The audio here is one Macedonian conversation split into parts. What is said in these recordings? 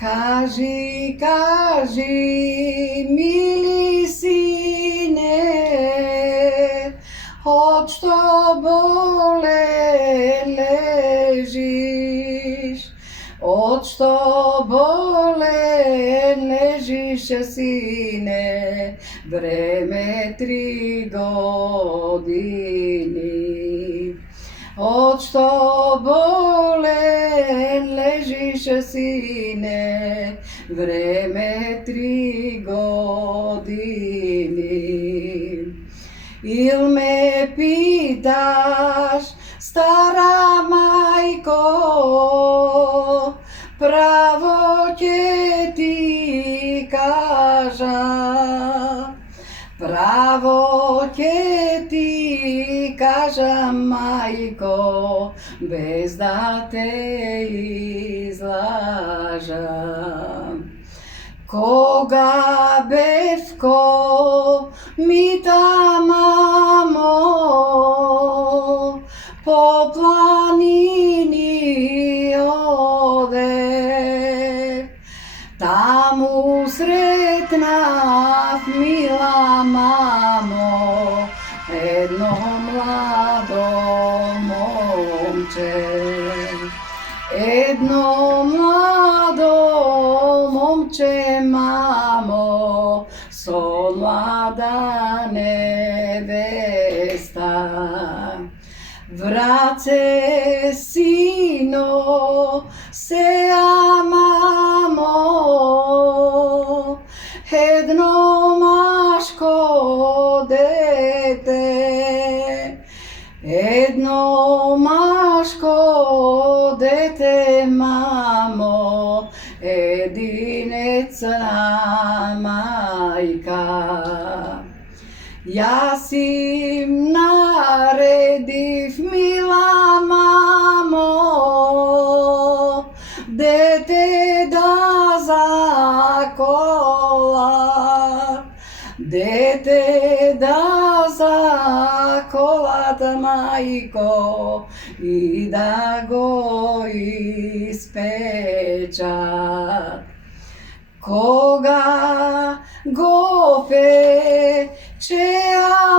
Кажи, кажи, мили сине, од што болен лежиш, од што болен лежиш, сине, време 3 години. Од што болен лежиш, сине, време 3 години. Ил ме питаш, стара мајко, право ќе ти кажам, право ќе ти кажам, мајко, без да те излажам. Кога бевко мита мамо, по планини одев, таму сретнав, мила мамо, едно младо момче, едно младо момче, мамо, со млада невеста. Враце, сино, сеа мамо, едно машко дете, едно машко дете, мамо, единеца мајка. Јас им наредив, мила мамо, дете да заколат, дете да заколат, мајко, и да го испечат. Кога го печеа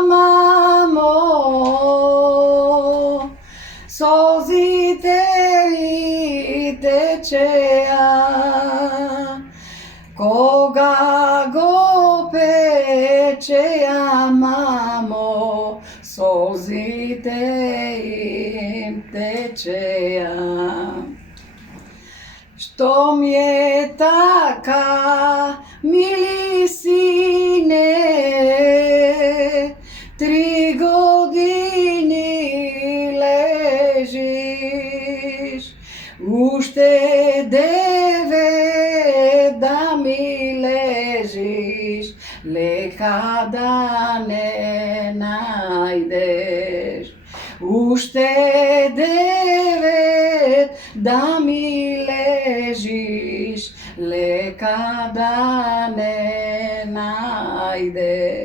мамо, солзите и течеа. Кога го печеа мамо, солзите им течеа. Што ми е така, мили сине, 3 години лежиш, уште 9 да ми лежиш, лека да не најдеш. Уште 9 да ми лежиш, лека да не најдеш.